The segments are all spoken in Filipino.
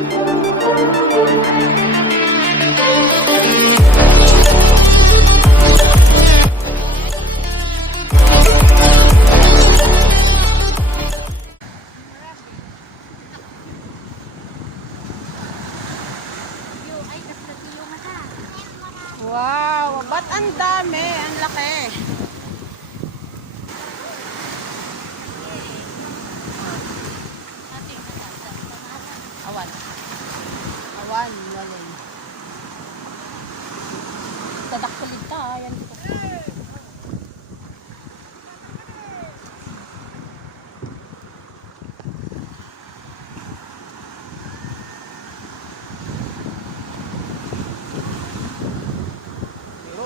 Wow, ba't ang dami? Ang laki. Awan. Awan, walin. Tadakkulit ta, yan ko.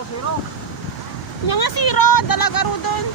Siro. Yung nga siro, dalaga ro doon.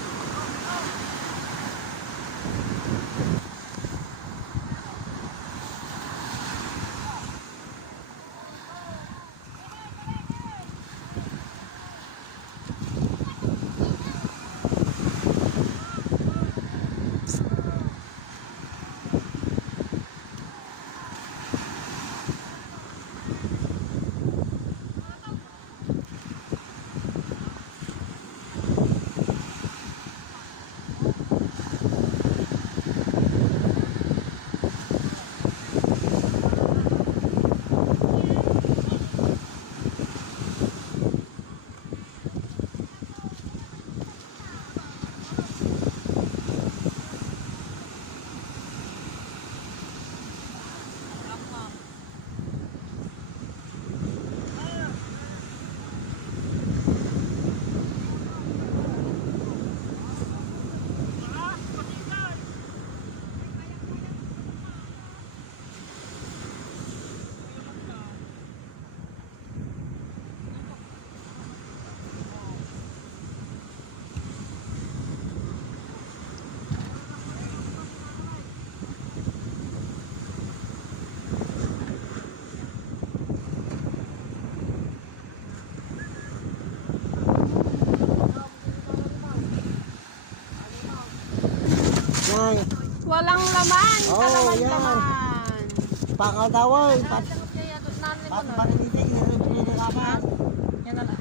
Yan. Walang laman. Oh, Kalaman yan. laman. Pakal daw ay. Paninite ini laban. Yan na lang.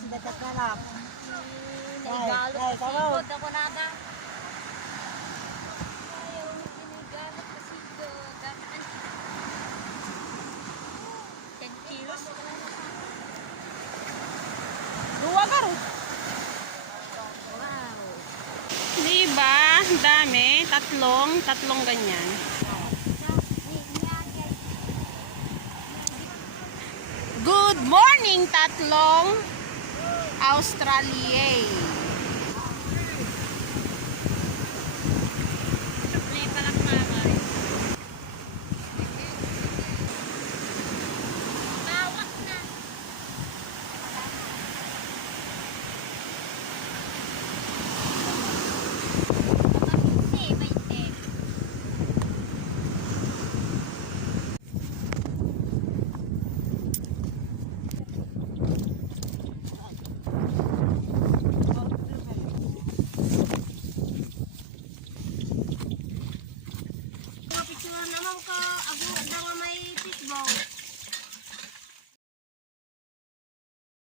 Sida takalap. Ay, tama. Ako na ba? Duwa ka ro. Diba? Ang dami. Tatlong ganyan. Good morning, tatlong Australia. Naman ka, ako